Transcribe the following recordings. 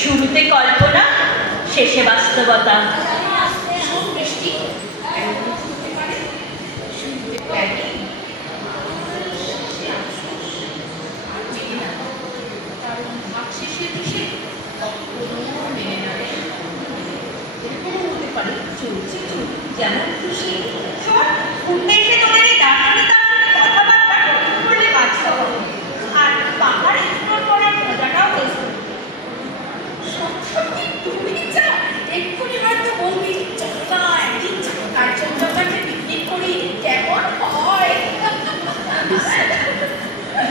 শুরুতে কল্পনা, শেষে বাস্তবতা। যেমন খুশি ঘুরতে এসে তোদের কথাবার্তা করলে বাঁচতে হবে, আর পাহাড় এক্সপ্লোর করার মজাটাও হয়েছে। সত্যি তুমি যা এক্ষুনি হয়তো বলবি চন্দ্রা একদিন কাঞ্চনজঙ্ঘাতে পিকনিক করি, কেমন হয়?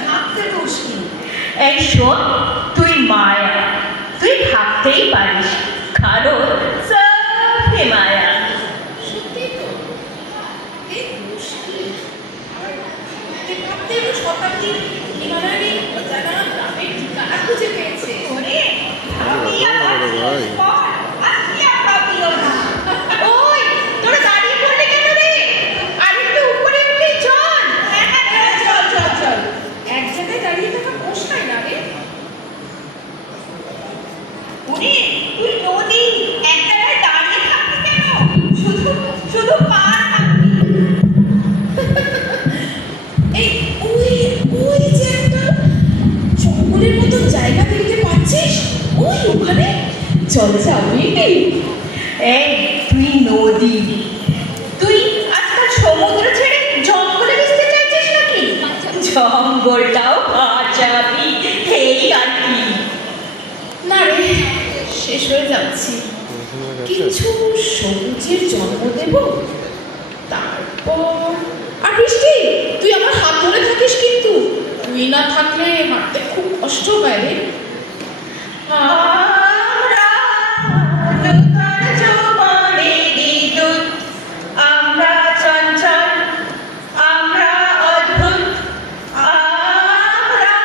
ভাবতে দোষ কি? এই শোন, তুই মায়া, তুই ভাবতেই পারিস, কারণ সবই মায়া। সত্যি তো, এই দোষ কি? আর ভাবতে ভাবতে শতাব্দী হিমালয়ের এই অজানা গ্রামের ঠিকানা খুঁজে পেয়েছে। ওরে ওই তোরা দাঁড়িয়ে পড়লে কেন রে? আর একটু উপরে উঠেই চল। চল চল চল, এক জায়গায় দাঁড়িয়ে থাকা পোষায় না রে। ওরে তুই নদী, এক জায়গায় দাঁড়িয়ে থাকবি কেন? শুধু শুধু পার থাকবি। এই ওই ওই যে একটা জঙ্গলের মতন জায়গা দেখতে পাচ্ছিস, ওই ওখানে চল যাবি। এই তুই নদী, তুই আজকাল সমুদ্র ছেড়ে জঙ্গলে মিশতে চাইছিস নাকি? জঙ্গলটাও বাঁচাবি, এই আর কি। না রে, শেষ হয়ে যাচ্ছি, কিছু সবুজের জন্ম দেব, তারপর। আর বৃষ্টি, তুই আমার হাত ধরে থাকিস কিন্তু, তুই না থাকলে হাঁটতে খুব কষ্ট পায় রে। আমরা নূতন যৌবনে বিদ্যুৎ, আমরা চঞ্চল, আমরা অদ্ভুত, আমরা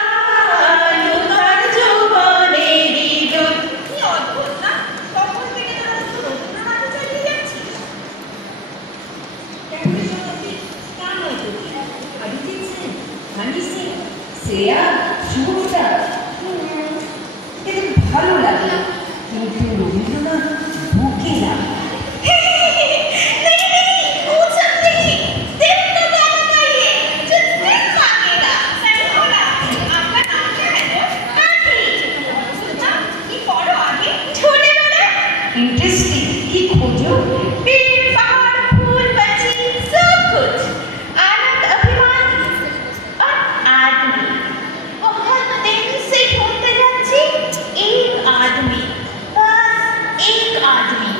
নূতন যৌবনে বিদ্যুৎ। কি অদ্ভুত না? তখন থেকে তোরা শুধু রবীন্দ্রনাথ চালিয়ে যাচ্ছিস। শ্রেয়া শুভটা এদের ভালো লাগে, কিন্তু রবীন্দ্রনাথ বুকে না। इंटरेस्टिंग ही खोजो, पेड़ पहाड़ फूल पक्षी सब कुछ, आनंद अभिमान और आदमी। बहुत दिन से ढूंढते जाच्छी एक आदमी, बस एक आदमी।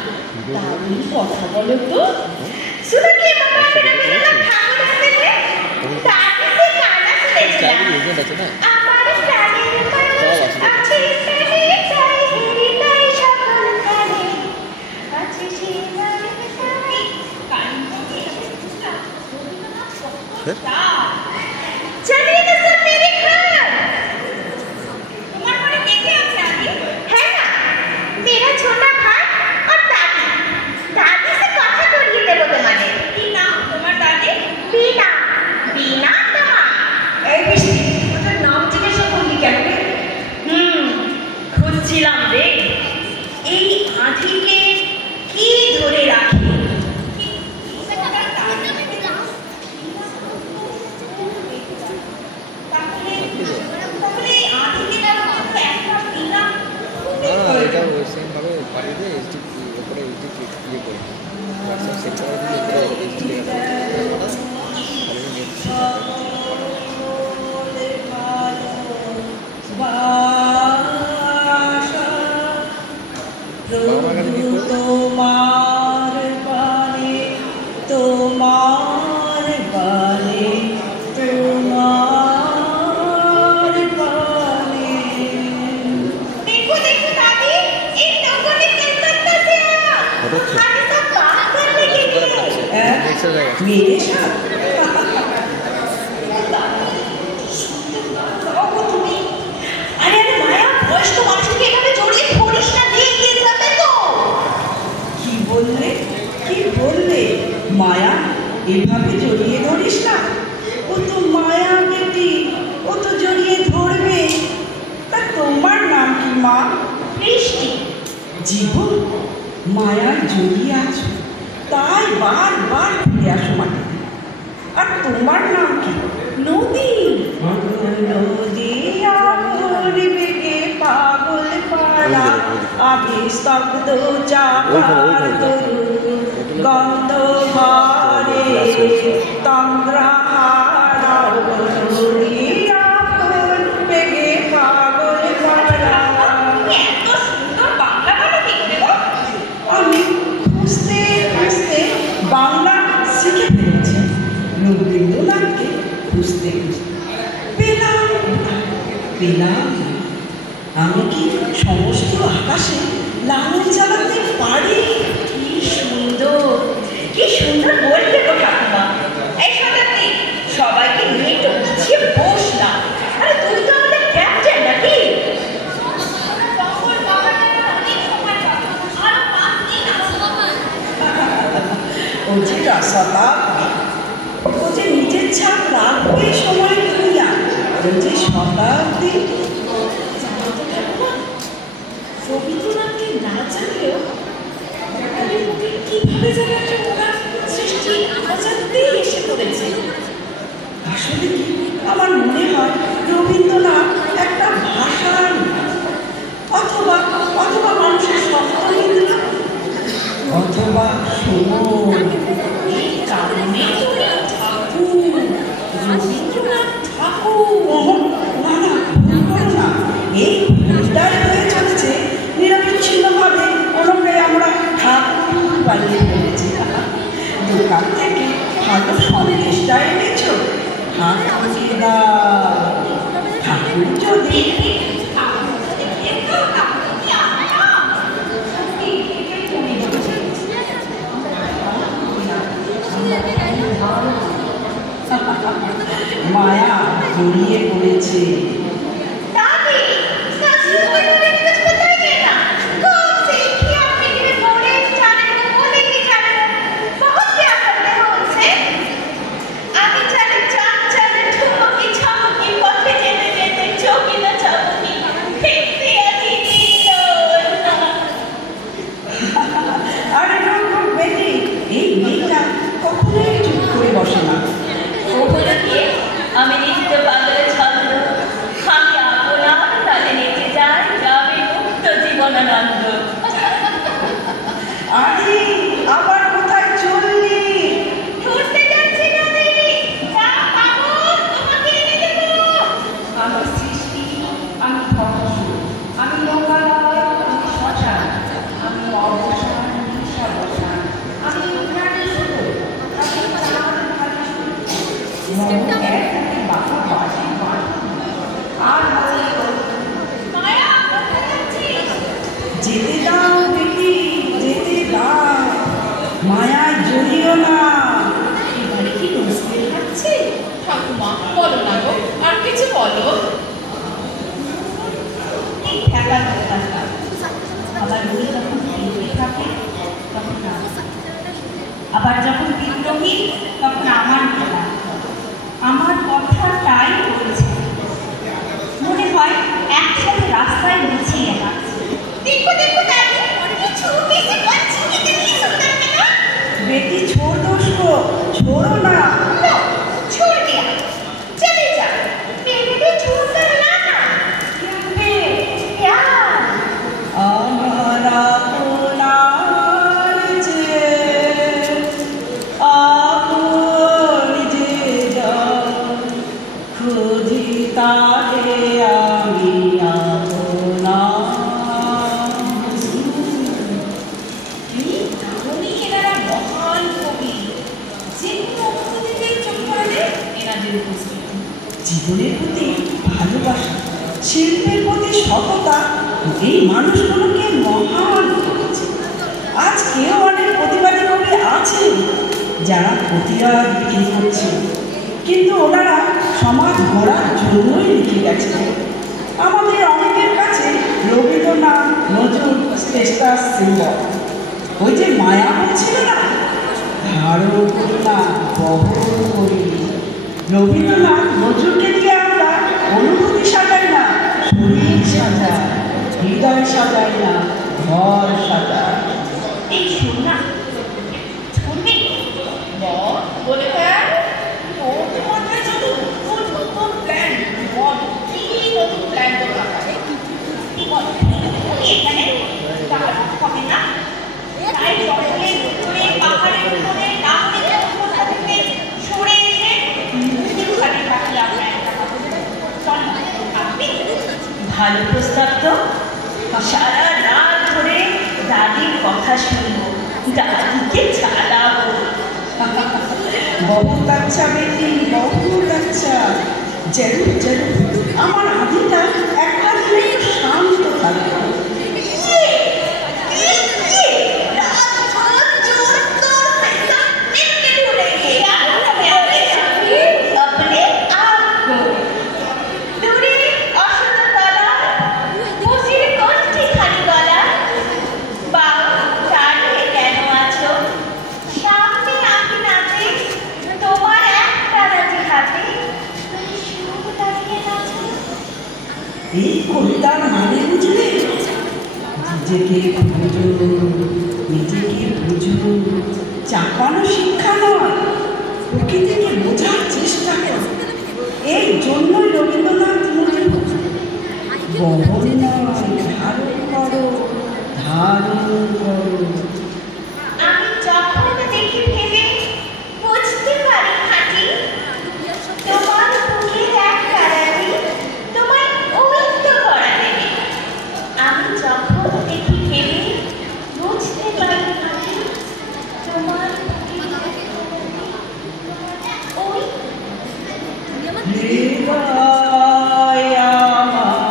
দারুণ কথা বলো তো। सुनो कि मम्मा मेरा मेरा ठाकुर आते थे, ताकि से गाना सुनेছিলাম। আমার প্রাণের মানুষ আছে প্রাণে চাই হৃদয় সকল কানে আছে সে নামে সাই কান্তি चलिए ना सब मेरे घर। তোমার মনে দেখে আছে আগে? হ্যাঁ না, मेरा छोटा भाई और दादी, दादी से কথা করিয়ে দেবো তোমাদের। কি নাম তোমার দাদি? बीना, बीना তোমার। এই বৃষ্টি, তোর নাম জিজ্ঞাসা করলি কেন রে? খুঁজছিলাম রে, এই আঁধিকে কি ধরে রাখি। তাহলে এই আঁধিকেটার মধ্যে একটা বিনা এটা ওই সেম ভাবে পাঠিয়ে দিয়ে এইচডি উপরে এইচডি ইয়ে করে হোয়াটসঅ্যাপ সেট করে দিয়ে উপরে এইচডি লেখা তোমার পানে তোমার পানে তোমার পানে। देखो देखो दादी, इन लोगों ने क्या करता था? हमें सब बात करने के लिए। নেক্সট জায়গা মেরে সাথ এভাবে জড়িয়ে ধরিস না। ও তো মায়া বেটি, ও তো জড়িয়ে ধরবে। তা তোমার নাম কি মা? বৃষ্টি। জীবন মায়ায় জড়িয়ে আছো, তাই বারবার ফিরে আসো মাটিতে। আর তোমার নাম কি? নদী। নদী আগুন বেগে পাগল পাড়া, আবিস্তব্ধ চাকার তরুণ গন্ধ ভরে তন্দ্রাহারা। নদী আগুন বেগে পাগল পাড়া। এত সুন্দর বাংলা বলো কি করে গো? আমি খুঁজতে খুঁজতে বাংলা শিখে ফেলেছি। রবীন্দ্রনাথকে খুঁজতে খুঁজতে পেলাম। আমি কি সমস্ত আকাশে লাঙল চালাতে পারি? কি সুন্দর, কি সুন্দর বললে গো ঠাকুমা। এই শতাব্দী সবাইকে নিয়ে একটু গুছিয়ে বসলাম। আরে তুই তো আমাদের ক্যাপ্টেন নাকি? ও যে রাসাতা, ও যে নিজের ছাপ রাখবে সময় দুনিয়া। ও যে শতাব্দী। রবীন্দ্রনাথকে না জানলেও বাঙালির মুখে কিভাবে যেন একটা ওনার সৃষ্টি অজান্তেই এসে পড়েছে। আসলে কি আমার মনে হয় রবীন্দ্রনাথ একটা ভাষার অথবা অথবা মানুষের সপ্তমিন্দ্র, অথবা সময়। এই কারণে ঠাকুর, রবীন্দ্রনাথ ঠাকুর। না না, ভুল করো না। এই ভুলটাই হয়ে চলেছে নিরবিচ্ছিন্নভাবে। ওরমে আমরা ঠাকুর বানিয়ে ফেলেছি। দোকান থেকে ভালো সন্দেশটা এনেছো, ঠাকুরকে দাও। ঠাকুর যদি মায়া জড়িয়ে পড়েছে। दादी, सासू को मेरे कुछ बताइए ना। कब से क्या मेरे मोड़े जाने को बोले कि जाने को बहुत प्यार करते हो उनसे। आगे चले चाँद चले ठुमकी छमकी पथे जेते जेते चौकी न चौकी फिरती अजीबी लोना। আরে রকম বেটি, এই মেয়েটা কখনোই চুপ করে বসে না। ও হলো কি আমি নিত্য পাগলের ছন্দ, আমি আপনার তালে নেচে যাই যাবে মুক্ত জীবনানন্দ। আরে আবার কোথায় চললি? ঘুরতে যাচ্ছি নদী, যা পাবো তোমাকে এনে দেবো। আমি সৃষ্টি, আমি ধ্বংস, আমি লোকালয়, আমি শ্মশান, আমি অবসান, নিঃসাবসান, আমি উদ্ধারের শুরু, আমি চাঁদ ভারী শুরু। মন একটাকে বাঁকা বাজে বাজে আর বাজে মায়া কোথায় যাচ্ছিস? যেতে দাও বেটি, যেতে দাও। মায়ায় জড়িও না। এবারে কি নজরুল খাচ্ছে? ঠাকুমা বলো না গো, আর কিছু বলো। এই ঠেকা ঠেকা আবার ওই যখন বিদ্রোহী থাকে তখন আবার যখন বিদ্রোহী তখন আমার খেলা। আমার কথাটাই বলছে, মনে হয় একসাথে রাস্তায় গুছিয়ে যাচ্ছে। দেখো দেখো দাদি, কিছু বেশি করছে কিন্তু কি সুন্দর না। बेटी छोड़ दो उसको, छोड़ो ना। लो, छोड़ दिया, चले जा। मेरे भी छोड़ कर लाना। फिर प्यार हमारा पुनार जे, आपन जे जाओ, खुदी तारे आमी आपना। এই কারণেই এনারা মহান কবি। যে কোনো অনুভূতিতে চোখ পড়ে এনাদের উপস্থিতি। জীবনের প্রতি ভালোবাসা, শিল্পের প্রতি সততা এই মানুষগুলোকে মহান করেছে। আজ কেউ অনেক প্রতিবাদী কবি আছেন যারা প্রতিবাদ বিক্রি করছে, কিন্তু ওনারা সমাজ গড়ার জন্যই লিখে গেছে। আমাদের অনেকের কাছে রবীন্দ্রনাথ, নজরুল শ্রেষ্ঠা সিম্বল। ওই যে মায়া বলছিল না, ধারণ করি না, বহন করি। রবীন্দ্রনাথ নজরুলকে দিয়ে আমরা অনুভূতি সাজাই না, শরীর সাজাই, হৃদয় সাজাই না, ঘর সাজাই। এই শোন না, শুনবি? বলে ফেল। তোর মাথায় যত নতুন নতুন প্ল্যান, বল কি নতুন প্ল্যান তোর মাথায়? বল, এখানে দাঁড়ানো হবে না? তাই জঙ্গলের ভিতরে, পাহাড়ের উপরে, না হলে কোথা থেকে সরে এসে একটুখানি থাকি আমরা একটা কথা। চল না, আপনি? ভালো প্রস্তাব তো। সারা রাত ধরে দাদির কথা শুনবো, দাদিকে চালাবো। বহুত আচ্ছা বেটি, বহুত আচ্ছা। জরুর জরুর, আমার আদিটা একটা দিন একটু শান্ত থাকবে। এই কবিতার মানে বুঝলে? নিজেকে বুঝো, নিজেকে বুঝো, চাপানো শিক্ষা নয়, প্রকৃতিকে বোঝার চেষ্টা করো। এই জন্যই রবীন্দ্রনাথ নজরুল বহন নয়, ধারণ করো, ধারণ করো। আমি যখন দেখি ভেবে বুঝতে পারি খাঁটি, তোমার বুকের এক তারাটি তোমায় অমিত্য করা দেবে। আমি যখন দেখি ভেবে বুঝতে পারি খাঁটি, তোমার বুকের এক তারাটি ওই হৃদয় আমার